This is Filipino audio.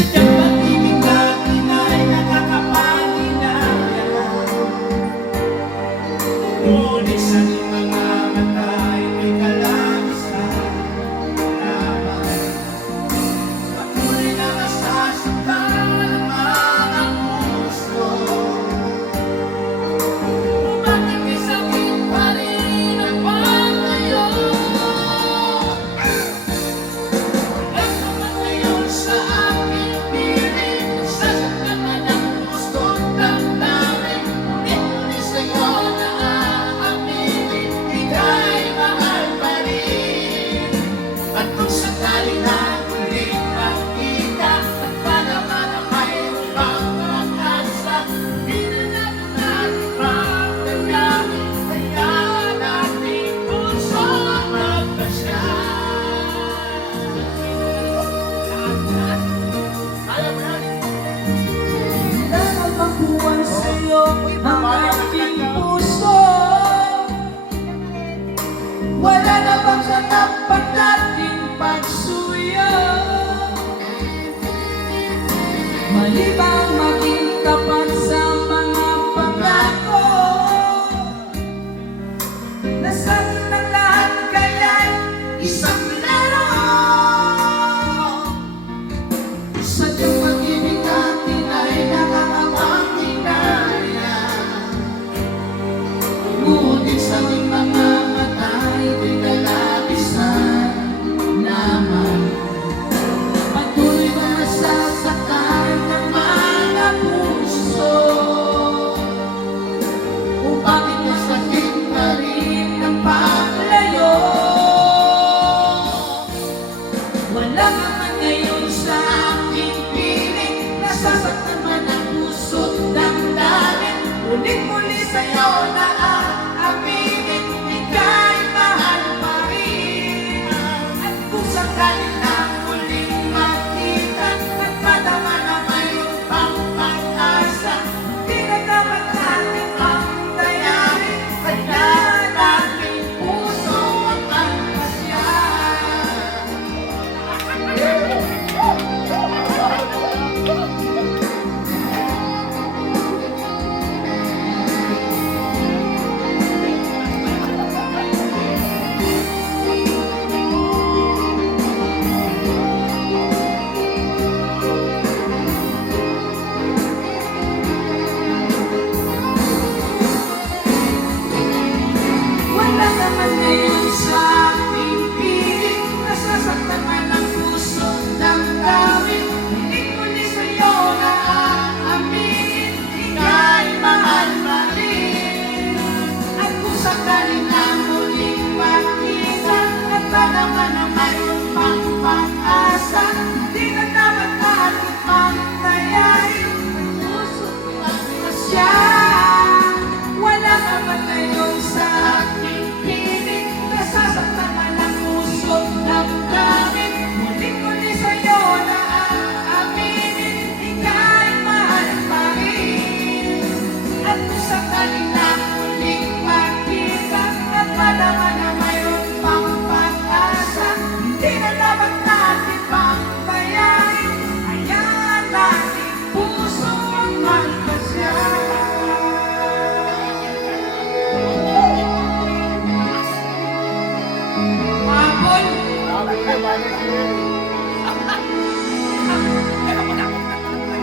Sadyang pag-ibig natin ay nakakapaninaya. Ngunit sa ating mga mata ay may kalamisan lamang. Patuloy na masasaktan ang mga puso. Bakit may sakit pa rin ang paglayo? Wala ka man ngayon sa aking piling. Sasaktan man ang puso't damdamin. Ngunit sa'yo na aaminin, ika'y mahal pa rin. At kung sakali na ulit makita, at palaman na mayroon pang pag-asa, di na natin magdamdamin. Hayaan nating puso ang magpasya. Alam mo na. Wala na makuha sa'yo ang aking puso. Wala na bang hanap ang ating pagsuyo? Maliban